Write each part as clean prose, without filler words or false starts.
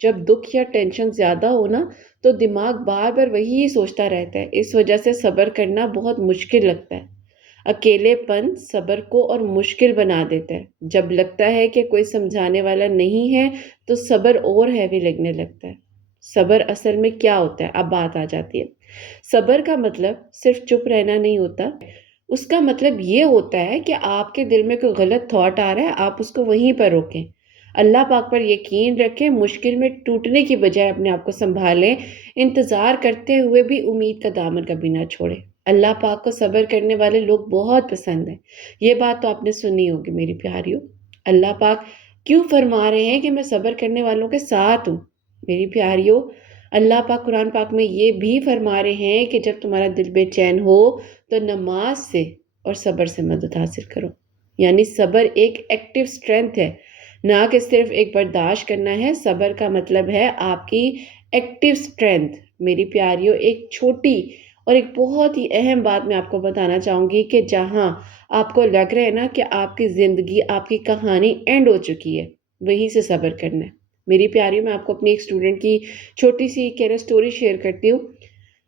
جب دکھ یا ٹینشن زیادہ ہو نا تو دماغ بار بار وہی سوچتا رہتا ہے، اس وجہ سے صبر کرنا بہت مشکل لگتا ہے۔ اکیلے پن صبر کو اور مشکل بنا دیتا ہے۔ جب لگتا ہے کہ کوئی سمجھانے والا نہیں ہے تو صبر اور ہیوی لگنے لگتا ہے۔ صبر اصل میں کیا ہوتا ہے؟ اب بات آ جاتی ہے۔ صبر کا مطلب صرف چپ رہنا نہیں ہوتا، اس کا مطلب یہ ہوتا ہے کہ آپ کے دل میں کوئی غلط تھاٹ آ رہا ہے، آپ اس کو وہیں پر روکیں، اللہ پاک پر یقین رکھیں، مشکل میں ٹوٹنے کی بجائے اپنے آپ کو سنبھالیں، انتظار کرتے ہوئے بھی امید کا دامن کبھی نہ چھوڑیں۔ اللہ پاک کو صبر کرنے والے لوگ بہت پسند ہیں۔ یہ بات تو آپ نے سنی ہوگی میری پیاریوں۔ اللہ پاک کیوں فرما رہے ہیں کہ میں صبر کرنے والوں کے ساتھ ہوں؟ میری پیاریوں، اللہ پاک قرآن پاک میں یہ بھی فرما رہے ہیں کہ جب تمہارا دل بے چین ہو تو نماز سے اور صبر سے مدد حاصل کرو۔ یعنی صبر ایک ایکٹیو سٹرینتھ ہے، نہ کہ صرف ایک برداشت کرنا ہے۔ صبر کا مطلب ہے آپ کی ایکٹیو سٹرینتھ۔ میری پیاریوں، ایک چھوٹی اور ایک بہت ہی اہم بات میں آپ کو بتانا چاہوں گی کہ جہاں آپ کو لگ رہا ہے نا کہ آپ کی زندگی، آپ کی کہانی اینڈ ہو چکی ہے، وہیں سے صبر کرنا ہے۔ میری پیاریوں، میں آپ کو اپنی ایک اسٹوڈنٹ کی چھوٹی سی اسٹوری شیئر کرتی ہوں۔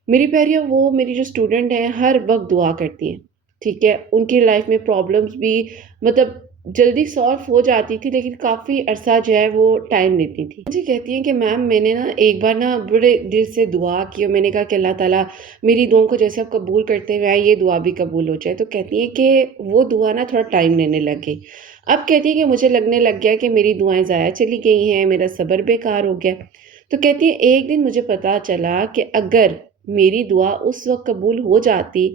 میری پیاریوں، وہ میری جو اسٹوڈنٹ ہیں ہر وقت دعا کرتی ہیں، ٹھیک ہے، ان کی لائف میں پرابلمس بھی مطلب جلدی سالو ہو جاتی تھی، لیکن کافی عرصہ جو ہے وہ ٹائم لیتی تھی۔ مجھے کہتی ہیں کہ میم میں نے نا ایک بار نا بڑے دل سے دعا کی اور میں نے کہا کہ اللہ تعالیٰ میری دعاؤں کو جیسے آپ قبول کرتے ہوئے آئے، یہ دعا بھی قبول ہو جائے۔ تو کہتی ہیں کہ وہ دعا نا تھوڑا ٹائم لینے لگ گئی۔ اب کہتی ہیں کہ مجھے لگنے لگ گیا کہ میری دعائیں ضائع چلی گئی ہیں، میرا صبر بیکار ہو گیا۔ تو کہتی ہیں ایک دن مجھے پتا چلا کہ اگر میری دعا اس وقت قبول ہو جاتی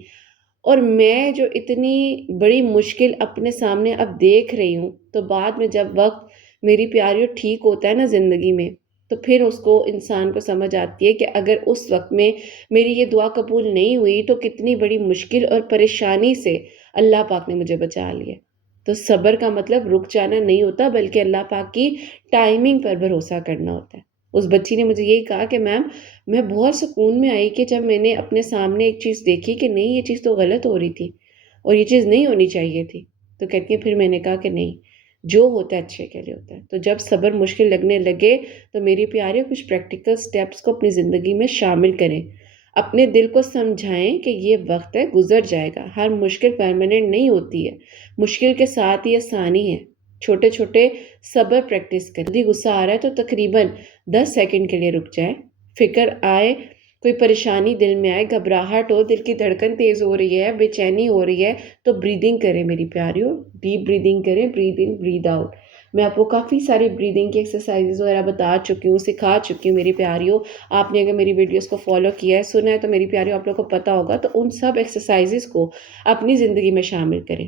اور میں جو اتنی بڑی مشکل اپنے سامنے اب دیکھ رہی ہوں، تو بعد میں جب وقت میری پیاریوں ٹھیک ہوتا ہے نا زندگی میں، تو پھر اس کو انسان کو سمجھ آتی ہے کہ اگر اس وقت میں میری یہ دعا قبول نہیں ہوئی تو کتنی بڑی مشکل اور پریشانی سے اللہ پاک نے مجھے بچا لیا۔ تو صبر کا مطلب رک جانا نہیں ہوتا، بلکہ اللہ پاک کی ٹائمنگ پر بھروسہ کرنا ہوتا ہے۔ اس بچی نے مجھے یہی کہا کہ میم میں بہت سکون میں آئی کہ جب میں نے اپنے سامنے ایک چیز دیکھی کہ نہیں یہ چیز تو غلط ہو رہی تھی اور یہ چیز نہیں ہونی چاہیے تھی۔ تو کہتی ہیں پھر میں نے کہا کہ نہیں، جو ہوتا ہے اچھے کے لیے ہوتا ہے۔ تو جب صبر مشکل لگنے لگے تو میری پیارے کچھ پریکٹیکل سٹیپس کو اپنی زندگی میں شامل کریں۔ اپنے دل کو سمجھائیں کہ یہ وقت ہے، گزر جائے گا، ہر مشکل پرماننٹ نہیں ہوتی ہے، مشکل کے ساتھ ہی آسانی ہے۔ چھوٹے چھوٹے صبر پریکٹس کریں۔ جلدی غصہ آ رہا ہے تو تقریباً 10 سیکنڈ کے لیے رک جائیں۔ فکر آئے، کوئی پریشانی دل میں آئے، گھبراہٹ ہو، دل کی دھڑکن تیز ہو رہی ہے، بے چینی ہو رہی ہے، تو بریدنگ کریں میری پیاریوں، ڈیپ بریدنگ کریں، برید ان برید آؤٹ۔ میں آپ کو کافی ساری بریدنگ کی ایکسرسائزز وغیرہ بتا چکی ہوں، سکھا چکی ہوں میری پیاریوں۔ آپ نے اگر میری ویڈیوز کو فالو کیا ہے، سنا ہے، تو میری پیاریوں آپ لوگوں کو پتہ ہوگا، تو ان سب ایکسرسائزز کو اپنی زندگی میں شامل کریں۔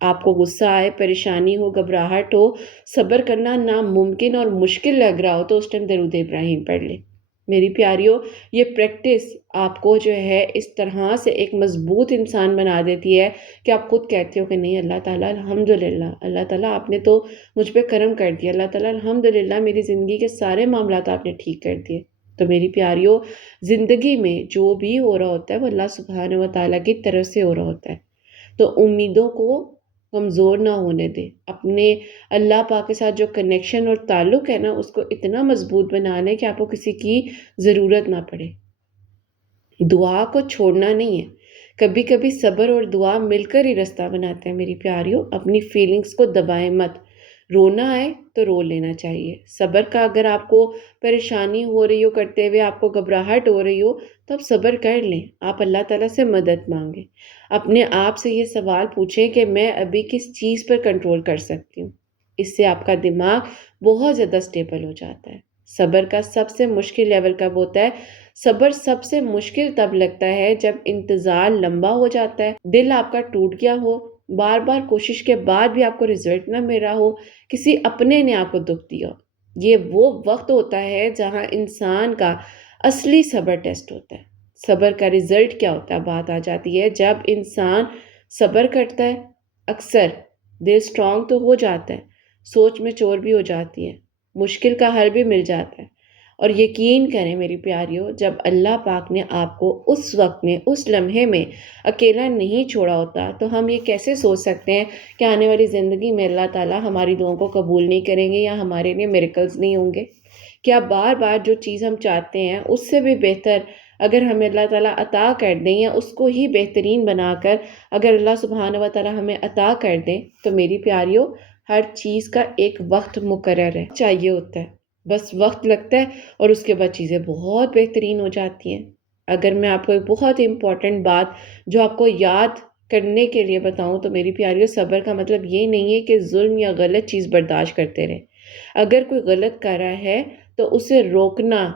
آپ کو غصہ آئے، پریشانی ہو، گھبراہٹ ہو، صبر کرنا ناممکن اور مشکل لگ رہا ہو، تو اس ٹائم درود ابراہیم پڑھ لیں۔ میری پیاریوں، یہ پریکٹس آپ کو جو ہے اس طرح سے ایک مضبوط انسان بنا دیتی ہے کہ آپ خود کہتے ہو کہ نہیں اللہ تعالیٰ الحمدللہ، اللہ تعالیٰ آپ نے تو مجھ پہ کرم کر دیا، اللہ تعالیٰ الحمدللہ میری زندگی کے سارے معاملات آپ نے ٹھیک کر دیے۔ تو میری پیاریوں، زندگی میں جو بھی ہو رہا ہوتا ہے وہ اللہ سبحانہ و تعالیٰ کی طرف سے ہو رہا ہوتا ہے، تو امیدوں کو کمزور نہ ہونے دیں۔ اپنے اللہ پاک کے ساتھ جو کنیکشن اور تعلق ہے نا، اس کو اتنا مضبوط بنا لیں کہ آپ کو کسی کی ضرورت نہ پڑے۔ دعا کو چھوڑنا نہیں ہے، کبھی کبھی صبر اور دعا مل کر ہی رستہ بناتے ہیں۔ میری پیاریوں، اپنی فیلنگز کو دبائیں مت، رونا آئے تو رو لینا چاہیے۔ صبر کا اگر آپ کو پریشانی ہو رہی ہو کرتے ہوئے، آپ کو گھبراہٹ ہو رہی ہو، تو آپ صبر کر لیں، آپ اللہ تعالیٰ سے مدد مانگیں۔ اپنے آپ سے یہ سوال پوچھیں کہ میں ابھی کس چیز پر کنٹرول کر سکتی ہوں۔ اس سے آپ کا دماغ بہت زیادہ سٹیبل ہو جاتا ہے۔ صبر کا سب سے مشکل لیول کب ہوتا ہے؟ صبر سب سے مشکل تب لگتا ہے جب انتظار لمبا ہو جاتا ہے، دل آپ کا ٹوٹ گیا ہو، بار بار کوشش کے بعد بھی آپ کو رزلٹ نہ مل رہا ہو، کسی اپنے نے آپ کو دکھ دیا ہو۔ یہ وہ وقت ہوتا ہے جہاں انسان کا اصلی صبر ٹیسٹ ہوتا ہے۔ صبر کا رزلٹ کیا ہوتا ہے؟ بات آ جاتی ہے جب انسان صبر کرتا ہے، اکثر دل سٹرونگ تو ہو جاتا ہے، سوچ میں چور بھی ہو جاتی ہے، مشکل کا حل بھی مل جاتا ہے۔ اور یقین کریں میری پیاریوں، جب اللہ پاک نے آپ کو اس وقت میں، اس لمحے میں اکیلا نہیں چھوڑا ہوتا، تو ہم یہ کیسے سوچ سکتے ہیں کہ آنے والی زندگی میں اللہ تعالیٰ ہماری دعاؤں کو قبول نہیں کریں گے یا ہمارے لیے میریکلز نہیں ہوں گے؟ کیا بار بار جو چیز ہم چاہتے ہیں اس سے بھی بہتر اگر ہمیں اللہ تعالیٰ عطا کر دیں، یا اس کو ہی بہترین بنا کر اگر اللہ سبحانہ و تعالیٰ ہمیں عطا کر دیں، تو میری پیاریوں ہر چیز کا ایک وقت مقرر ہے، چاہیے ہوتا ہے، بس وقت لگتا ہے اور اس کے بعد چیزیں بہت بہترین ہو جاتی ہیں۔ اگر میں آپ کو ایک بہت امپورٹنٹ بات جو آپ کو یاد کرنے کے لیے بتاؤں تو میری پیاریوں، صبر کا مطلب یہ نہیں ہے کہ ظلم یا غلط چیز برداشت کرتے رہیں۔ اگر کوئی غلط کر رہا ہے تو اسے روکنا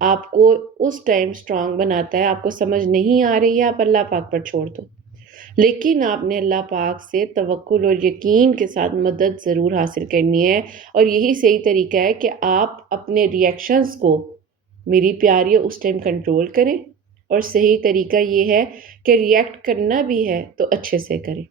آپ کو اس ٹائم سٹرونگ بناتا ہے۔ آپ کو سمجھ نہیں آ رہی ہے، آپ اللہ پاک پر چھوڑ دو، لیکن آپ نے اللہ پاک سے توکل اور یقین کے ساتھ مدد ضرور حاصل کرنی ہے، اور یہی صحیح طریقہ ہے کہ آپ اپنے ریئیکشنز کو میری پیاریوں اس ٹائم کنٹرول کریں، اور صحیح طریقہ یہ ہے کہ ریئیکٹ کرنا بھی ہے تو اچھے سے کریں۔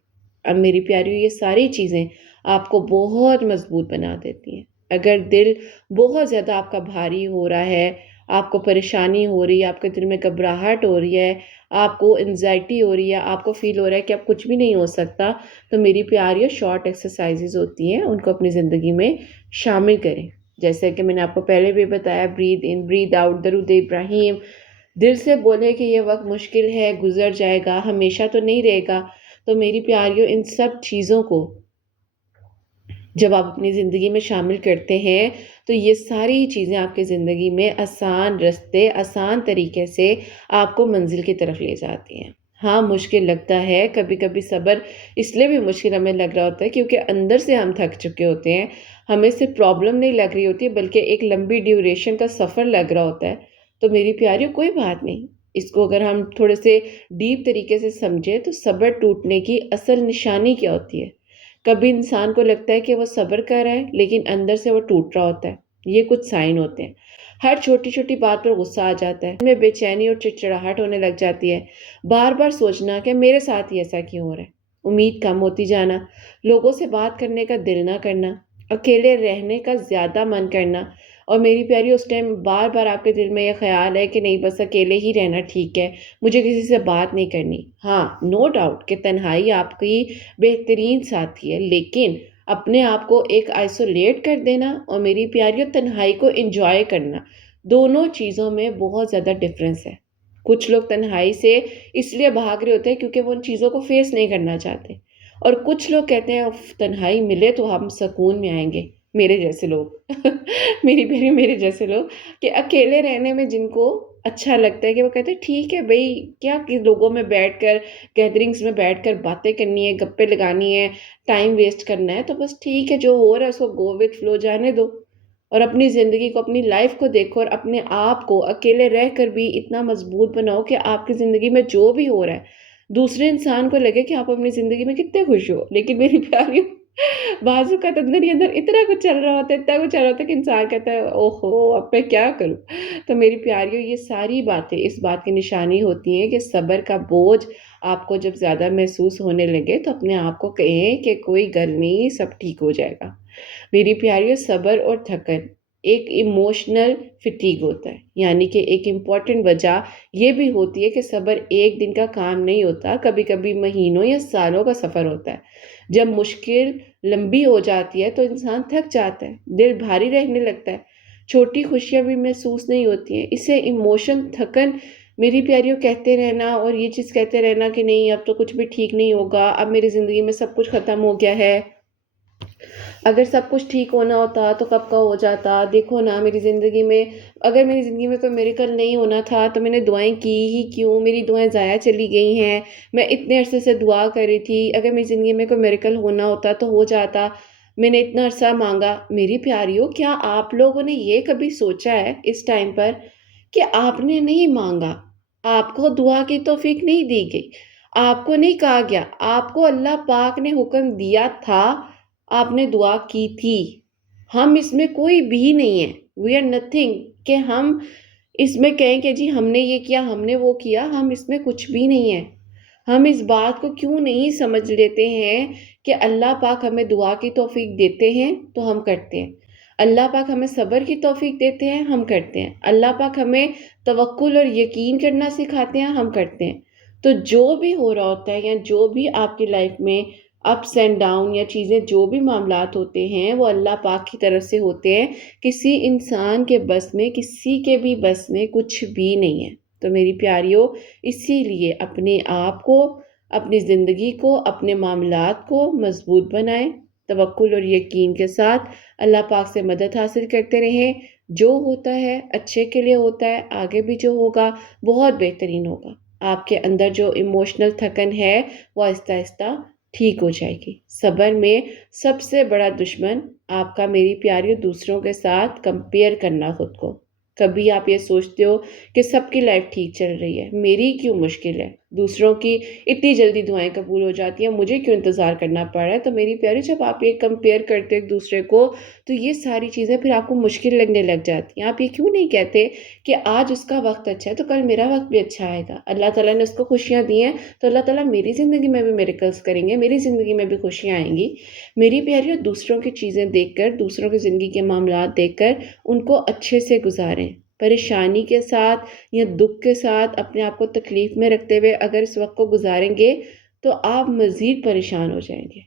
اب میری پیاریوں، یہ ساری چیزیں آپ کو بہت مضبوط بنا دیتی ہیں۔ اگر دل بہت زیادہ آپ کا بھاری ہو رہا ہے، آپ کو پریشانی ہو رہی ہے، آپ کے دل میں گھبراہٹ ہو رہی ہے، آپ کو انزائٹی ہو رہی ہے، آپ کو فیل ہو رہا ہے کہ اب کچھ بھی نہیں ہو سکتا، تو میری پیاریوں شارٹ ایکسرسائزز ہوتی ہیں، ان کو اپنی زندگی میں شامل کریں۔ جیسے کہ میں نے آپ کو پہلے بھی بتایا، برید ان برید آؤٹ، درود ابراہیم، دل سے بولے کہ یہ وقت مشکل ہے، گزر جائے گا، ہمیشہ تو نہیں رہے گا۔ تو میری پیاریوں، ان سب چیزوں کو جب آپ اپنی زندگی میں شامل کرتے ہیں تو یہ ساری چیزیں آپ کی زندگی میں آسان رستے، آسان طریقے سے آپ کو منزل کی طرف لے جاتی ہیں۔ ہاں، مشکل لگتا ہے کبھی کبھی، صبر اس لیے بھی مشکل ہمیں لگ رہا ہوتا ہے کیونکہ اندر سے ہم تھک چکے ہوتے ہیں، ہمیں صرف پرابلم نہیں لگ رہی ہوتی بلکہ ایک لمبی ڈیوریشن کا سفر لگ رہا ہوتا ہے۔ تو میری پیاریوں، کوئی بات نہیں، اس کو اگر ہم تھوڑے سے ڈیپ طریقے سے سمجھیں تو صبر ٹوٹنے کی اصل نشانی کیا ہوتی ہے؟ کبھی انسان کو لگتا ہے کہ وہ صبر کر رہا ہے لیکن اندر سے وہ ٹوٹ رہا ہوتا ہے۔ یہ کچھ سائن ہوتے ہیں۔ ہر چھوٹی چھوٹی بات پر غصہ آ جاتا ہے، میں بے چینی اور چڑچڑاہٹ ہونے لگ جاتی ہے، بار بار سوچنا کہ میرے ساتھ ہی ایسا کیوں ہو رہا ہے، امید کم ہوتی جانا، لوگوں سے بات کرنے کا دل نہ کرنا، اکیلے رہنے کا زیادہ من کرنا۔ اور میری پیاری، اس ٹائم بار بار آپ کے دل میں یہ خیال ہے کہ نہیں، بس اکیلے ہی رہنا ٹھیک ہے، مجھے کسی سے بات نہیں کرنی۔ ہاں، نو ڈاؤٹ کہ تنہائی آپ کی بہترین ساتھی ہے، لیکن اپنے آپ کو ایک آئسولیٹ کر دینا اور میری پیاریوں تنہائی کو انجوائے کرنا، دونوں چیزوں میں بہت زیادہ ڈفرینس ہے۔ کچھ لوگ تنہائی سے اس لیے بھاگ رہے ہوتے ہیں کیونکہ وہ ان چیزوں کو فیس نہیں کرنا چاہتے، اور کچھ لوگ کہتے ہیں "اف، تنہائی ملے تو ہم سکون میں آئیں گے"۔ میرے جیسے لوگ میری پیاری، میرے جیسے لوگ کہ اکیلے رہنے میں جن کو اچھا لگتا ہے، کہ وہ کہتے ہیں ٹھیک ہے بھئی، کیا کہ لوگوں میں بیٹھ کر، گیدرنگز میں بیٹھ کر باتیں کرنی ہے، گپے لگانی ہے، ٹائم ویسٹ کرنا ہے، تو بس ٹھیک ہے، جو ہو رہا ہے اس کو گو وتھ فلو جانے دو، اور اپنی زندگی کو، اپنی لائف کو دیکھو، اور اپنے آپ کو اکیلے رہ کر بھی اتنا مضبوط بناؤ کہ آپ کی زندگی میں جو بھی ہو رہا ہے دوسرے انسان کو لگے کہ آپ اپنی زندگی میں کتنے خوش ہو۔ لیکن میری پیاری، بازو کا اندر ہی اندر اتنا کچھ چل رہا ہوتا ہے، اتنا کچھ چل رہا ہوتا ہے کہ انسان کہتا ہے اوہو، اب میں کیا کروں۔ تو میری پیاریوں، یہ ساری باتیں اس بات کی نشانی ہوتی ہیں کہ صبر کا بوجھ آپ کو جب زیادہ محسوس ہونے لگے تو اپنے آپ کو کہیں کہ کوئی گل نہیں، سب ٹھیک ہو جائے گا۔ میری پیاریوں، صبر اور تھکن ایک ایموشنل فٹیگ ہوتا ہے، یعنی کہ ایک امپورٹنٹ وجہ یہ بھی ہوتی ہے کہ صبر ایک دن کا کام نہیں ہوتا، کبھی کبھی مہینوں یا سالوں کا سفر ہوتا ہے۔ جب مشکل لمبی ہو جاتی ہے تو انسان تھک جاتا ہے، دل بھاری رہنے لگتا ہے، چھوٹی خوشیاں بھی محسوس نہیں ہوتی ہیں، اسے ایموشن تھکن میری پیاریوں کہتے رہنا، اور یہ چیز کہتے رہنا کہ نہیں، اب تو کچھ بھی ٹھیک نہیں ہوگا، اب میری زندگی میں سب کچھ ختم ہو گیا ہے، اگر سب کچھ ٹھیک ہونا ہوتا تو کب کا ہو جاتا، دیکھو نا میری زندگی میں، اگر میری زندگی میں کوئی میریکل نہیں ہونا تھا تو میں نے دعائیں کی ہی کیوں، میری دعائیں ضائع چلی گئی ہیں، میں اتنے عرصے سے دعا کر رہی تھی، اگر میری زندگی میں کوئی میریکل ہونا ہوتا تو ہو جاتا، میں نے اتنا عرصہ مانگا۔ میری پیاریوں، کیا آپ لوگوں نے یہ کبھی سوچا ہے اس ٹائم پر کہ آپ نے نہیں مانگا، آپ کو دعا کی توفیق نہیں دی گئی، آپ کو نہیں کہا گیا، آپ کو اللہ پاک نے حکم دیا تھا، آپ نے دعا کی تھی۔ ہم اس میں کوئی بھی نہیں ہے، وی آر نتھنگ، کہ ہم اس میں کہیں کہ جی ہم نے یہ کیا، ہم نے وہ کیا، ہم اس میں کچھ بھی نہیں ہے۔ ہم اس بات کو کیوں نہیں سمجھ لیتے ہیں کہ اللہ پاک ہمیں دعا کی توفیق دیتے ہیں تو ہم کرتے ہیں، اللہ پاک ہمیں صبر کی توفیق دیتے ہیں، ہم کرتے ہیں، اللہ پاک ہمیں توکل اور یقین کرنا سکھاتے ہیں، ہم کرتے ہیں۔ تو جو بھی ہو رہا ہوتا ہے یا جو بھی آپ کی لائف میں اپس اینڈ ڈاؤن یا چیزیں جو بھی معاملات ہوتے ہیں وہ اللہ پاک کی طرف سے ہوتے ہیں، کسی انسان کے بس میں، کسی کے بھی بس میں کچھ بھی نہیں ہے۔ تو میری پیاریوں، اسی لیے اپنے آپ کو، اپنی زندگی کو، اپنے معاملات کو مضبوط بنائیں، توکل اور یقین کے ساتھ اللہ پاک سے مدد حاصل کرتے رہیں۔ جو ہوتا ہے اچھے کے لیے ہوتا ہے، آگے بھی جو ہوگا بہت بہترین ہوگا۔ آپ کے اندر جو ایموشنل تھکن ہے وہ آہستہ آہستہ ٹھیک ہو جائے گی۔ صبر میں سب سے بڑا دشمن آپ کا میری پیاری دوسروں کے ساتھ کمپیئر کرنا خود کو۔ کبھی آپ یہ سوچتے ہو کہ سب کی لائف ٹھیک چل رہی ہے، میری کیوں مشکل ہے، دوسروں کی اتنی جلدی دعائیں قبول ہو جاتی ہیں، مجھے کیوں انتظار کرنا پڑ رہا ہے۔ تو میری پیاری، جب آپ یہ کمپیئر کرتے ایک دوسرے کو تو یہ ساری چیزیں پھر آپ کو مشکل لگنے لگ جاتی ہیں۔ آپ یہ کیوں نہیں کہتے کہ آج اس کا وقت اچھا ہے تو کل میرا وقت بھی اچھا آئے گا، اللہ تعالیٰ نے اس کو خوشیاں دی ہیں تو اللہ تعالیٰ میری زندگی میں بھی میریکلز کریں گے، میری زندگی میں بھی خوشیاں آئیں گی۔ میری پیاریوں، دوسروں کی چیزیں دیکھ کر، دوسروں کی زندگی کے معاملات دیکھ کر ان کو اچھے سے گزاریں۔ پریشانی کے ساتھ یا دکھ کے ساتھ اپنے آپ کو تکلیف میں رکھتے ہوئے اگر اس وقت کو گزاریں گے تو آپ مزید پریشان ہو جائیں گے۔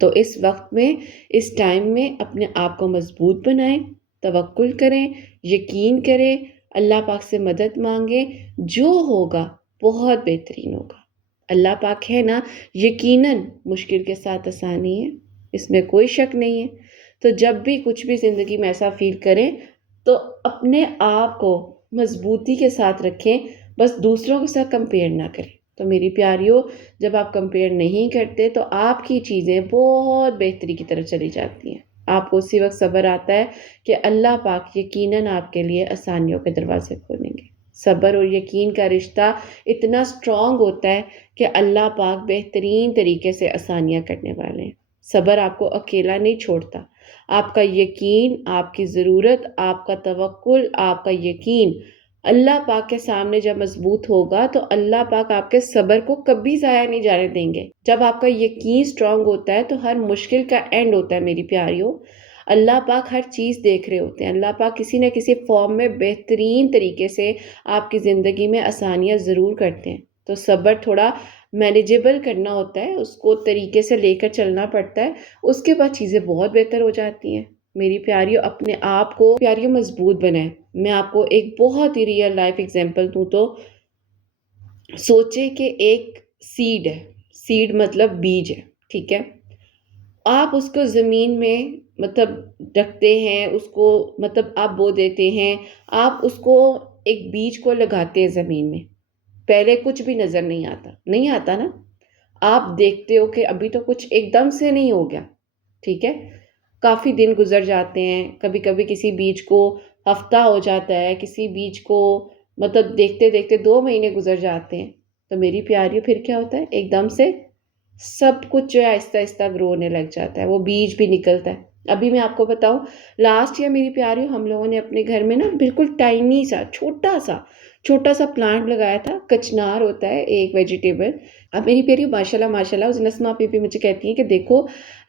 تو اس وقت میں، اس ٹائم میں اپنے آپ کو مضبوط بنائیں، توکل کریں، یقین کریں، اللہ پاک سے مدد مانگیں، جو ہوگا بہت بہترین ہوگا۔ اللہ پاک ہے نا، یقیناً مشکل کے ساتھ آسانی ہے، اس میں کوئی شک نہیں ہے۔ تو جب بھی کچھ بھی زندگی میں ایسا فیل کریں تو اپنے آپ کو مضبوطی کے ساتھ رکھیں، بس دوسروں کے ساتھ کمپیئر نہ کریں۔ تو میری پیاریوں، جب آپ کمپیئر نہیں کرتے تو آپ کی چیزیں بہت بہتری کی طرف چلی جاتی ہیں۔ آپ کو اسی وقت صبر آتا ہے کہ اللہ پاک یقیناً آپ کے لیے آسانیوں کے دروازے کھولیں گے۔ صبر اور یقین کا رشتہ اتنا اسٹرانگ ہوتا ہے کہ اللہ پاک بہترین طریقے سے آسانیاں کرنے والے ہیں۔ صبر آپ کو اکیلا نہیں چھوڑتا، آپ کا یقین، آپ کی ضرورت، آپ کا توکل، آپ کا یقین اللہ پاک کے سامنے جب مضبوط ہوگا تو اللہ پاک آپ کے صبر کو کبھی ضائع نہیں جانے دیں گے۔ جب آپ کا یقین سٹرونگ ہوتا ہے تو ہر مشکل کا اینڈ ہوتا ہے میری پیاریوں۔ اللہ پاک ہر چیز دیکھ رہے ہوتے ہیں، اللہ پاک کسی نہ کسی فارم میں بہترین طریقے سے آپ کی زندگی میں آسانیاں ضرور کرتے ہیں۔ تو صبر تھوڑا مینیجیبل کرنا ہوتا ہے، اس کو طریقے سے لے کر چلنا پڑتا ہے، اس کے بعد چیزیں بہت بہتر ہو جاتی ہیں۔ میری پیاریوں، اپنے آپ کو پیاریوں مضبوط بنائیں۔ میں آپ کو ایک بہت ہی ریئل لائف ایگزامپل دوں تو سوچے کہ ایک سیڈ ہے، سیڈ مطلب بیج ہے، ٹھیک ہے؟ آپ اس کو زمین میں رکھتے ہیں، اس کو آپ بو دیتے ہیں، آپ اس کو ایک بیج کو لگاتے ہیں زمین میں، پہلے کچھ بھی نظر نہیں آتا نا، آپ دیکھتے ہو کہ ابھی تو کچھ ایک دم سے نہیں ہو گیا، ٹھیک ہے؟ کافی دن گزر جاتے ہیں، کبھی کبھی کسی بیج کو ہفتہ ہو جاتا ہے، کسی بیج کو دیکھتے دیکھتے 2 مہینے گزر جاتے ہیں۔ تو میری پیاریوں، پھر کیا ہوتا ہے؟ ایک دم سے سب کچھ جو ہے آہستہ آہستہ گرو ہونے لگ جاتا ہے، وہ بیج بھی نکلتا ہے۔ ابھی میں آپ کو بتاؤں، لاسٹ ایئر میری پیاریوں ہم لوگوں نے اپنے گھر میں نا بالکل ٹائنی سا چھوٹا سا پلانٹ لگایا تھا، کچنار ہوتا ہے ایک ویجیٹیبل۔ اب میری پیاری ماشاء اللہ اس نسمہ پی مجھے کہتی ہیں کہ دیکھو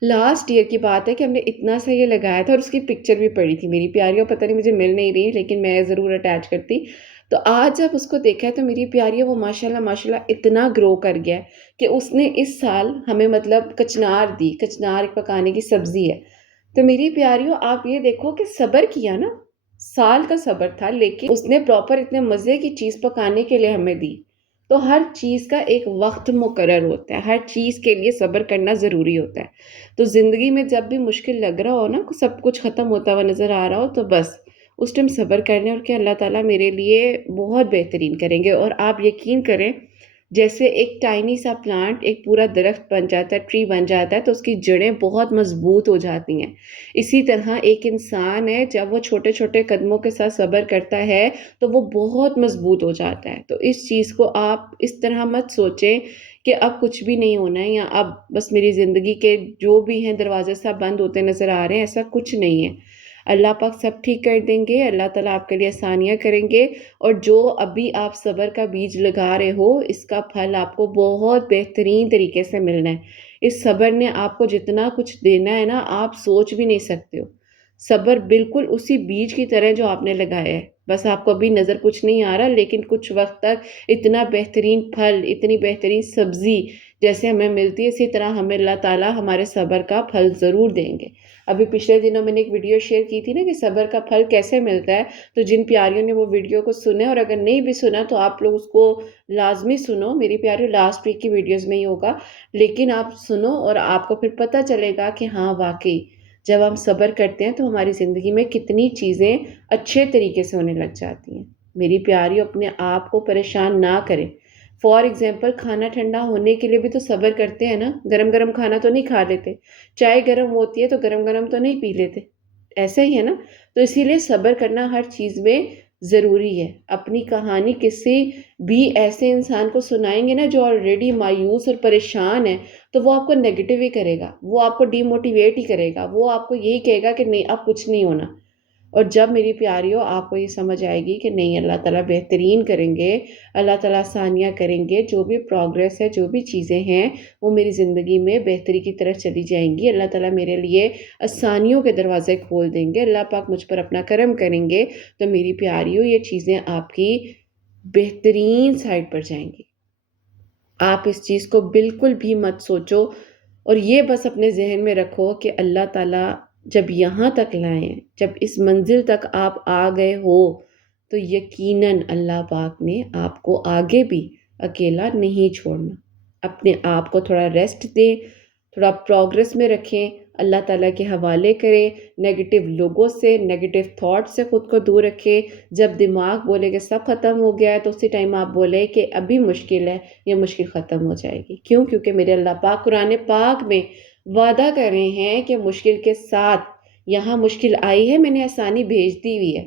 لاسٹ ایئر کی بات ہے کہ ہم نے اتنا سا یہ لگایا تھا، اور اس کی پکچر بھی پڑی تھی میری پیاریوں، پتہ نہیں مجھے مل نہیں رہی لیکن میں ضرور اٹیچ کرتی۔ تو آج جب اس کو دیکھا ہے تو میری پیاریوں وہ ماشاء اللہ اتنا گرو کر گیا ہے کہ اس نے اس سال ہمیں کچنار دی، کچنار ایک پکانے کی سبزی ہے۔ تو میری پیاریوں، آپ یہ دیکھو کہ صبر کیا نا، سال کا صبر تھا لیکن اس نے پراپر اتنے مزے کی چیز پکانے کے لیے ہمیں دی۔ تو ہر چیز کا ایک وقت مقرر ہوتا ہے، ہر چیز کے لیے صبر کرنا ضروری ہوتا ہے۔ تو زندگی میں جب بھی مشکل لگ رہا ہو نا، سب کچھ ختم ہوتا ہوا نظر آ رہا ہو، تو بس اس ٹائم صبر کرنے اور کہ اللہ تعالیٰ میرے لیے بہت بہترین کریں گے۔ اور آپ یقین کریں، جیسے ایک ٹائنی سا پلانٹ ایک پورا درخت بن جاتا ہے، ٹری بن جاتا ہے، تو اس کی جڑیں بہت مضبوط ہو جاتی ہیں۔ اسی طرح ایک انسان ہے، جب وہ چھوٹے چھوٹے قدموں کے ساتھ صبر کرتا ہے تو وہ بہت مضبوط ہو جاتا ہے۔ تو اس چیز کو آپ اس طرح مت سوچیں کہ اب کچھ بھی نہیں ہونا ہے، یا اب بس میری زندگی کے جو بھی ہیں دروازے سب بند ہوتے نظر آ رہے ہیں، ایسا کچھ نہیں ہے۔ اللہ پاک سب ٹھیک کر دیں گے، اللہ تعالیٰ آپ کے لیے آسانیاں کریں گے، اور جو ابھی آپ صبر کا بیج لگا رہے ہو اس کا پھل آپ کو بہت بہترین طریقے سے ملنا ہے۔ اس صبر نے آپ کو جتنا کچھ دینا ہے نا، آپ سوچ بھی نہیں سکتے ہو۔ صبر بالکل اسی بیج کی طرح جو آپ نے لگایا ہے، بس آپ کو ابھی نظر کچھ نہیں آ رہا لیکن کچھ وقت تک اتنا بہترین پھل، اتنی بہترین سبزی جیسے ہمیں ملتی ہے اسی طرح ہمیں اللہ تعالیٰ ہمارے صبر کا پھل ضرور دیں گے۔ ابھی پچھلے دنوں میں نے ایک ویڈیو شیئر کی تھی نا کہ صبر کا پھل کیسے ملتا ہے، تو جن پیاریوں نے وہ ویڈیو کو سنے اور اگر نہیں بھی سنا تو آپ لوگ اس کو لازمی سنو، میری پیاریوں لاسٹ ویک کی ویڈیوز میں ہی ہوگا، لیکن آپ سنو اور آپ کو پھر پتہ چلے گا کہ ہاں واقعی جب ہم صبر کرتے ہیں تو ہماری زندگی میں کتنی چیزیں اچھے طریقے سے ہونے لگ جاتی ہیں۔ میری پیاریوں اپنے آپ کو پریشان نہ کریں۔ فار ایگزامپل کھانا ٹھنڈا ہونے کے لیے بھی تو صبر کرتے ہیں نا، گرم گرم کھانا تو نہیں کھا لیتے، چائے گرم ہوتی ہے تو گرم گرم تو نہیں پی لیتے، ایسا ہی ہے نا۔ تو اسی لیے صبر کرنا ہر چیز میں ضروری ہے۔ اپنی کہانی کسی بھی ایسے انسان کو سنائیں گے نا جو آلریڈی مایوس اور پریشان ہے تو وہ آپ کو نیگیٹو ہی کرے گا، وہ آپ کو ڈی موٹیویٹ ہی کرے گا، وہ آپ کو یہی کہے گا کہ نہیں اب کچھ نہیں ہونا۔ اور جب میری پیاریوں آپ کو یہ سمجھ آئے گی کہ نہیں اللہ تعالیٰ بہترین کریں گے، اللہ تعالیٰ آسانیاں کریں گے، جو بھی پروگریس ہے جو بھی چیزیں ہیں وہ میری زندگی میں بہتری کی طرف چلی جائیں گی، اللہ تعالیٰ میرے لیے آسانیوں کے دروازے کھول دیں گے، اللہ پاک مجھ پر اپنا کرم کریں گے، تو میری پیاریوں یہ چیزیں آپ کی بہترین سائڈ پر جائیں گی۔ آپ اس چیز کو بالکل بھی مت سوچو اور یہ بس اپنے ذہن میں رکھو کہ اللہ تعالیٰ جب یہاں تک لائیں، جب اس منزل تک آپ آ گئے ہو تو یقیناً اللہ پاک نے آپ کو آگے بھی اکیلا نہیں چھوڑنا۔ اپنے آپ کو تھوڑا ریسٹ دیں، تھوڑا پروگرس میں رکھیں، اللہ تعالیٰ کے حوالے کریں، نیگیٹو لوگوں سے، نیگیٹو تھاٹ سے خود کو دور رکھیں۔ جب دماغ بولے کہ سب ختم ہو گیا ہے تو اسی ٹائم آپ بولے کہ ابھی مشکل ہے، یہ مشکل ختم ہو جائے گی۔ کیوں؟ کیونکہ میرے اللہ پاک قرآن پاک میں وعدہ کر رہے ہیں کہ مشکل کے ساتھ یہاں مشکل آئی ہے، میں نے آسانی بھیج دی ہوئی ہے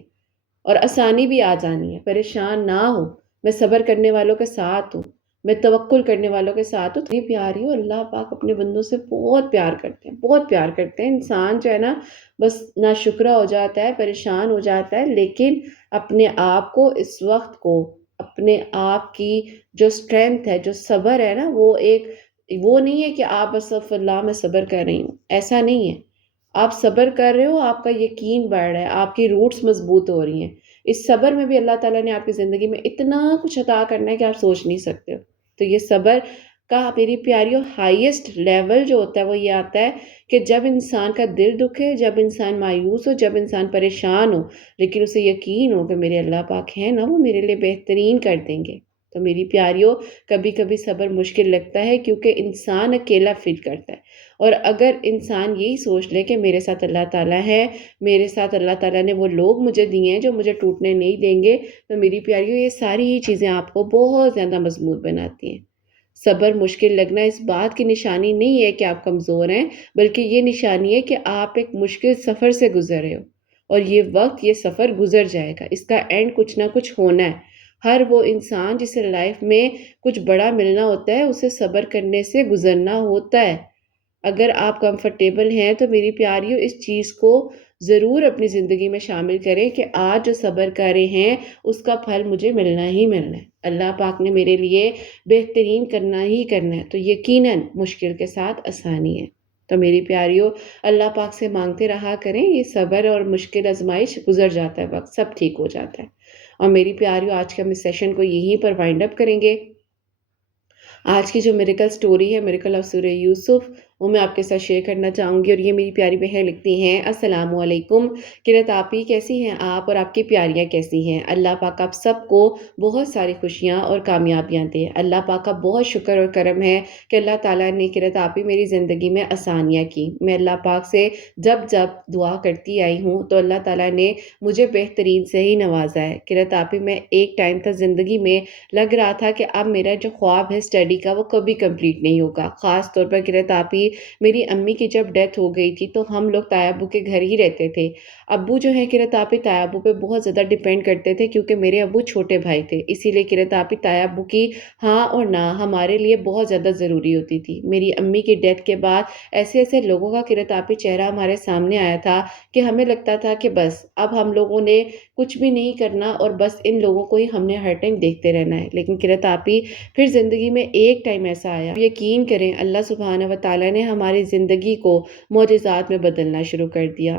اور آسانی بھی آ جانی ہے، پریشان نہ ہو، میں صبر کرنے والوں کے ساتھ ہوں، میں توکل کرنے والوں کے ساتھ ہوں۔ اتنی پیاری ہوں، اللہ پاک اپنے بندوں سے بہت پیار کرتے ہیں، بہت پیار کرتے ہیں۔ انسان جو ہے نا بس ناشکرہ ہو جاتا ہے، پریشان ہو جاتا ہے، لیکن اپنے آپ کو اس وقت کو اپنے آپ کی جو اسٹرینتھ ہے، جو صبر ہے نا، وہ نہیں ہے کہ آپ بس اللہ میں صبر کر رہی ہوں، ایسا نہیں ہے۔ آپ صبر کر رہے ہو، آپ کا یقین بڑھ رہا ہے، آپ کی روٹس مضبوط ہو رہی ہیں۔ اس صبر میں بھی اللہ تعالیٰ نے آپ کی زندگی میں اتنا کچھ عطا کرنا ہے کہ آپ سوچ نہیں سکتے ہو۔ تو یہ صبر کا میری پیاریوں ہائیسٹ لیول جو ہوتا ہے وہ یہ آتا ہے کہ جب انسان کا دل دکھے، جب انسان مایوس ہو، جب انسان پریشان ہو، لیکن اسے یقین ہو کہ میرے اللہ پاک ہیں نا، وہ میرے لیے بہترین کر دیں گے۔ تو میری پیاریوں کبھی کبھی صبر مشکل لگتا ہے کیونکہ انسان اکیلا فیل کرتا ہے، اور اگر انسان یہی سوچ لے کہ میرے ساتھ اللہ تعالیٰ ہے، میرے ساتھ اللہ تعالیٰ نے وہ لوگ مجھے دیے ہیں جو مجھے ٹوٹنے نہیں دیں گے، تو میری پیاریوں یہ ساری ہی چیزیں آپ کو بہت زیادہ مضبوط بناتی ہیں۔ صبر مشکل لگنا اس بات کی نشانی نہیں ہے کہ آپ کمزور ہیں، بلکہ یہ نشانی ہے کہ آپ ایک مشکل سفر سے گزر رہے ہو، اور یہ وقت، یہ سفر گزر جائے گا، اس کا اینڈ کچھ نہ کچھ ہونا ہے۔ ہر وہ انسان جسے لائف میں کچھ بڑا ملنا ہوتا ہے اسے صبر کرنے سے گزرنا ہوتا ہے۔ اگر آپ کمفرٹیبل ہیں تو میری پیاریوں اس چیز کو ضرور اپنی زندگی میں شامل کریں کہ آج جو صبر کر رہے ہیں اس کا پھل مجھے ملنا ہی ملنا ہے، اللہ پاک نے میرے لیے بہترین کرنا ہی کرنا ہے، تو یقیناً مشکل کے ساتھ آسانی ہے۔ تو میری پیاریوں اللہ پاک سے مانگتے رہا کریں، یہ صبر اور مشکل آزمائش گزر جاتا ہے، وقت سب ٹھیک ہو جاتا ہے۔ اور میری پیاریوں آج کے ہم اس سیشن کو یہیں پر وائنڈ اپ کریں گے۔ آج کی جو میریکل سٹوری ہے، میریکل آف سورہ یوسف، وہ میں آپ کے ساتھ شیئر کرنا چاہوں گی، اور یہ میری پیاری بہن لکھتی ہیں، السلام علیکم قرۃ آپی، کیسی ہیں آپ اور آپ کی پیاریاں کیسی ہیں؟ اللہ پاک آپ سب کو بہت ساری خوشیاں اور کامیابیاں دے۔ اللہ پاک کا بہت شکر اور کرم ہے کہ اللہ تعالیٰ نے قرۃ آپی میری زندگی میں آسانیاں کی۔ میں اللہ پاک سے جب جب دعا کرتی آئی ہوں تو اللہ تعالیٰ نے مجھے بہترین سے ہی نوازا ہے۔ قرۃ آپی میں ایک ٹائم تھا زندگی میں لگ رہا تھا کہ اب میرا جو خواب ہے اسٹڈی کا وہ کبھی کمپلیٹ نہیں ہوگا، خاص طور پر قرۃ آپی میری امی کی جب ڈیتھ ہو گئی تھی تو ہم لوگ تایا ابو کے گھر ہی رہتے تھے۔ ابو جو ہے قرۃ آپی تایا ابو پہ بہت زیادہ ڈیپینڈ کرتے تھے کیونکہ میرے ابو چھوٹے بھائی تھے، اسی لیے قرۃ آپی تایا ابو کی ہاں اور نہ ہمارے لیے بہت زیادہ ضروری ہوتی تھی۔ میری امی کی ڈیتھ کے بعد ایسے ایسے لوگوں کا قرۃ آپی چہرہ ہمارے سامنے آیا تھا کہ ہمیں لگتا تھا کہ بس اب ہم لوگوں نے کچھ بھی نہیں کرنا اور بس ان لوگوں کو ہی ہم نے ہر ٹائم دیکھتے رہنا ہے۔ لیکن قرۃ آپی پھر زندگی میں ایک ٹائم ایسا آیا، یقین کریں اللہ سبحانہ و تعالیٰ نے ہماری زندگی کو معجزات میں بدلنا شروع کر دیا۔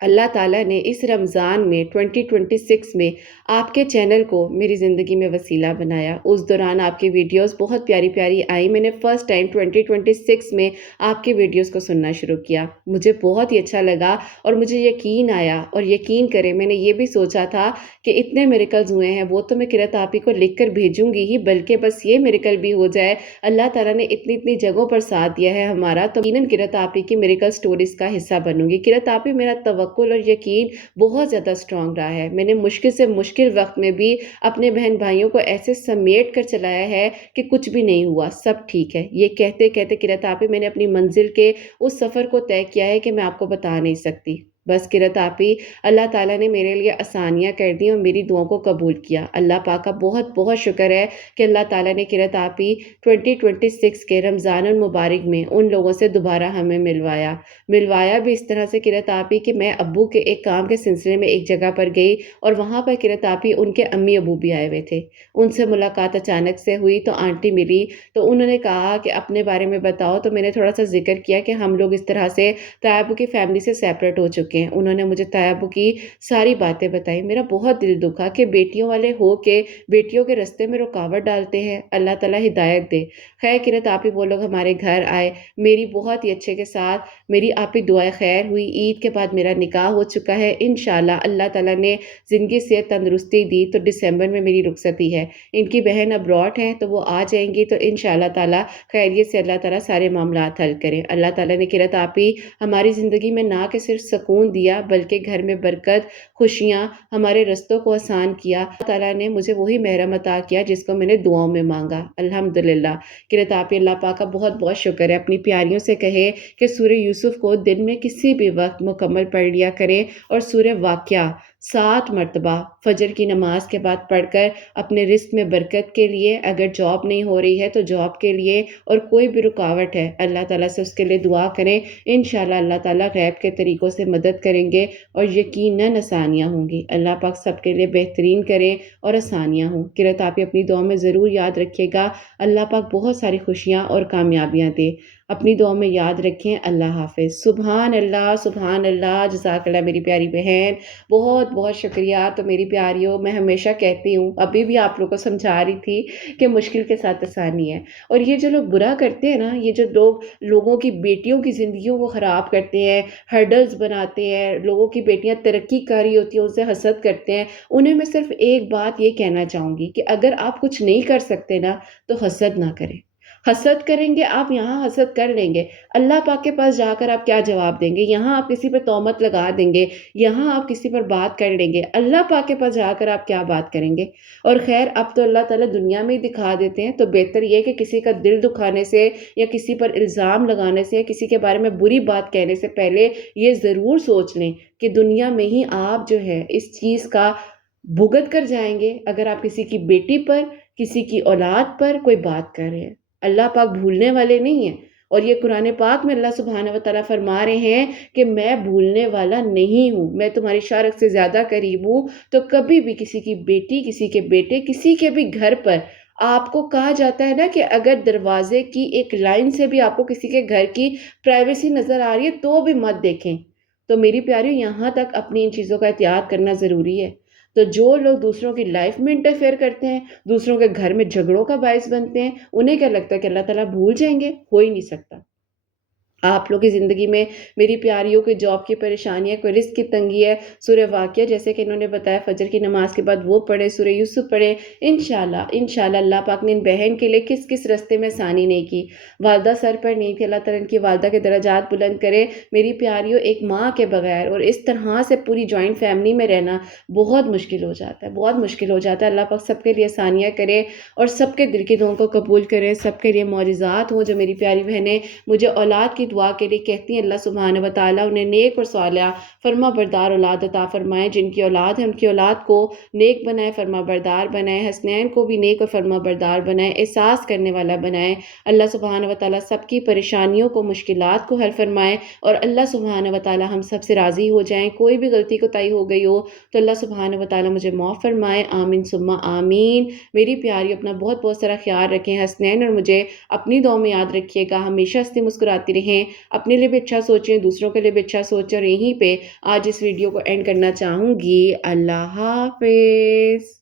اللہ تعالیٰ نے اس رمضان میں 2026 میں آپ کے چینل کو میری زندگی میں وسیلہ بنایا۔ اس دوران آپ کی ویڈیوز بہت پیاری پیاری آئیں۔ میں نے فرسٹ ٹائم 2026 میں آپ کی ویڈیوز کو سننا شروع کیا۔ مجھے بہت ہی اچھا لگا اور مجھے یقین آیا، اور یقین کریں میں نے یہ بھی سوچا تھا کہ اتنے میریکلز ہوئے ہیں وہ تو میں قرۃ آپی کو لکھ کر بھیجوں گی ہی، بلکہ بس یہ میریکل بھی ہو جائے۔ اللہ تعالیٰ نے اتنی جگہوں پر ساتھ دیا ہے ہمارا، تو یقیناً قرۃ آپی کی میریکل سٹوریز کا حصہ بنوں گی۔ قرۃ آپی میرا توکل اور یقین بہت زیادہ اسٹرانگ رہا ہے۔ میں نے مشکل سے مشکل وقت میں بھی اپنے بہن بھائیوں کو ایسے سمیٹ کر چلایا ہے کہ کچھ بھی نہیں ہوا، سب ٹھیک ہے۔ یہ کہتے کہتے قرۃ آپی میں نے اپنی منزل کے اس سفر کو طے کیا ہے کہ میں آپ کو بتا نہیں سکتی۔ بس قرۃ آپی، اللہ تعالیٰ نے میرے لیے آسانیاں کر دی اور میری دعاؤں کو قبول کیا۔ اللہ پاک کا بہت بہت شکر ہے کہ اللہ تعالیٰ نے قرۃ آپی 2026 کے رمضان المبارک میں ان لوگوں سے دوبارہ ہمیں ملوایا بھی اس طرح سے قرۃ آپی کہ میں ابو کے ایک کام کے سلسلے میں ایک جگہ پر گئی، اور وہاں پر قرۃ آپی ان کے امی ابو بھی آئے ہوئے تھے۔ ان سے ملاقات اچانک سے ہوئی تو آنٹی ملی، تو انہوں نے کہا کہ اپنے بارے میں بتاؤ، تو میں نے تھوڑا سا ذکر کیا کہ ہم لوگ اس طرح سے طیب کی فیملی سے سیپریٹ ہو چکے ہیں۔ انہوں نے مجھے طیب کی ساری باتیں بتائی۔ میرا بہت دل دکھا کہ بیٹیوں والے ہو کے بیٹیوں کے رستے میں رکاوٹ ڈالتے ہیں۔ اللہ تعالیٰ ہدایت دے۔ خیر قرۃ آپی وہ لوگ ہمارے گھر آئے، میری بہت ہی اچھے کے ساتھ میری آپی دعائیں خیر ہوئی۔ عید کے بعد میرا نکاح ہو چکا ہے انشاءاللہ۔ اللہ تعالیٰ نے زندگی سے تندرستی دی تو دسمبر میں میری رخصتی ہے۔ ان کی بہن ابراڈ ہیں تو وہ آ جائیں گی، تو انشاءاللہ تعالیٰ خیریت سے اللہ تعالیٰ سارے معاملات حل کریں۔ اللہ تعالیٰ نے قرۃ آپی ہماری زندگی میں نہ کہ صرف سکون دیا، بلکہ گھر میں برکت، خوشیاں، ہمارے رستوں کو آسان کیا۔ اللہ تعالیٰ نے مجھے وہی محرم عطا کیا جس کو میں نے دعاؤں میں مانگا، الحمدللہ۔ قرۃ آپی اللہ پاک کا بہت بہت شکر ہے۔ اپنی پیاریوں سے کہے کہ سورہ یوسف کو دن میں کسی بھی وقت مکمل پڑھ لیا کریں، اور سورہ واقعہ 7 مرتبہ فجر کی نماز کے بعد پڑھ کر اپنے رزق میں برکت کے لیے، اگر جاب نہیں ہو رہی ہے تو جاب کے لیے، اور کوئی بھی رکاوٹ ہے اللہ تعالیٰ سے اس کے لیے دعا کریں۔ انشاءاللہ اللہ تعالیٰ غیب کے طریقوں سے مدد کریں گے اور یقیناً آسانیاں ہوں گی۔ اللہ پاک سب کے لیے بہترین کریں اور آسانیاں ہوں۔ قرۃ آپی اپنی دعا میں ضرور یاد رکھیے گا۔ اللہ پاک بہت ساری خوشیاں اور کامیابیاں دے۔ اپنی دعا میں یاد رکھیں۔ اللہ حافظ۔ سبحان اللہ، سبحان اللہ، جزاک اللہ میری پیاری بہن، بہت بہت شکریہ۔ تو میری پیاریوں، میں ہمیشہ کہتی ہوں، ابھی بھی آپ لوگوں کو سمجھا رہی تھی کہ مشکل کے ساتھ آسانی ہے، اور یہ جو لوگ برا کرتے ہیں نا، یہ جو لوگ لوگوں کی بیٹیوں کی زندگیوں کو خراب کرتے ہیں، ہرڈلز بناتے ہیں، لوگوں کی بیٹیاں ترقی کر رہی ہوتی ہیں ان سے حسد کرتے ہیں، انہیں میں صرف ایک بات یہ کہنا چاہوں گی کہ اگر آپ کچھ نہیں کر سکتے نا تو حسد نہ کریں۔ حسد کریں گے آپ، یہاں حسد کر لیں گے، اللہ پاک کے پاس جا کر آپ کیا جواب دیں گے؟ یہاں آپ کسی پر تہمت لگا دیں گے، یہاں آپ کسی پر بات کر لیں گے، اللہ پاک کے پاس جا کر آپ کیا بات کریں گے؟ اور خیر اب تو اللہ تعالیٰ دنیا میں ہی دکھا دیتے ہیں، تو بہتر یہ کہ کسی کا دل دکھانے سے یا کسی پر الزام لگانے سے یا کسی کے بارے میں بری بات کہنے سے پہلے یہ ضرور سوچ لیں کہ دنیا میں ہی آپ جو ہے اس چیز کا بھگت کر جائیں گے اگر آپ کسی کی بیٹی پر، کسی کی اولاد پر کوئی بات کر رہے ہیں۔ اللہ پاک بھولنے والے نہیں ہیں، اور یہ قرآن پاک میں اللہ سبحانہ وتعالیٰ فرما رہے ہیں کہ میں بھولنے والا نہیں ہوں، میں تمہاری شارک سے زیادہ قریب ہوں۔ تو کبھی بھی کسی کی بیٹی، کسی کے بیٹے، کسی کے بھی گھر پر آپ کو کہا جاتا ہے نا کہ اگر دروازے کی ایک لائن سے بھی آپ کو کسی کے گھر کی پرائیویسی نظر آ رہی ہے تو بھی مت دیکھیں۔ تو میری پیاریوں، یہاں تک اپنی ان چیزوں کا احتیاط کرنا ضروری ہے۔ تو جو لوگ دوسروں کی لائف میں انٹرفیئر کرتے ہیں، دوسروں کے گھر میں جھگڑوں کا باعث بنتے ہیں، انہیں کیا لگتا ہے کہ اللہ تعالیٰ بھول جائیں گے؟ ہو ہی نہیں سکتا۔ آپ لوگ کی زندگی میں میری پیاریوں کی جاب کی پریشانی ہے، کوئی رزق کی تنگی ہے، سورہ واقعہ جیسے کہ انہوں نے بتایا فجر کی نماز کے بعد وہ پڑھے، سورہ یوسف پڑھے۔ انشاءاللہ اللہ پاک نے ان بہن کے لیے کس کس رستے میں آسانی نہیں کی۔ والدہ سر پر نہیں تھی، اللہ تعالیٰ ان کی والدہ کے درجات بلند کرے۔ میری پیاریوں، ایک ماں کے بغیر اور اس طرح سے پوری جوائنٹ فیملی میں رہنا بہت مشکل ہو جاتا ہے، بہت مشکل ہو جاتا ہے۔ اللہ پاک سب کے لیے آسانیاں کرے اور سب کے دل کی دعاؤں کو قبول کرے، سب کے لیے معجزات ہوں۔ جو میری پیاری بہنیں مجھے اولاد کی دعا کے لیے کہتی ہیں، اللہ سبحانہ وتعالیٰ انہیں نیک اور صالحہ فرما بردار اولاد عطا فرمائے۔ جن کی اولاد ہے ان کی اولاد کو نیک بنائے، فرما بردار بنائے، حسنین کو بھی نیک اور فرما بردار بنائے، احساس کرنے والا بنائے۔ اللہ سبحانہ وتعالیٰ سب کی پریشانیوں کو، مشکلات کو حل فرمائے، اور اللہ سبحانہ وتعالیٰ ہم سب سے راضی ہو جائیں۔ کوئی بھی غلطی کوتاہی ہو گئی ہو تو اللہ سبحانہ وتعالیٰ مجھے معاف فرمائے، آمین ثم آمین۔ میری پیاری اپنا بہت بہت سارا خیال رکھیں، حسنین اور مجھے اپنی دعاؤں میں یاد رکھیے گا، ہمیشہ ہنستے مسکراتی رہیں۔ رہیں، اپنے لیے بھی اچھا سوچیں، دوسروں کے لیے بھی اچھا سوچیں، اور یہیں پہ آج اس ویڈیو کو اینڈ کرنا چاہوں گی۔ اللہ حافظ۔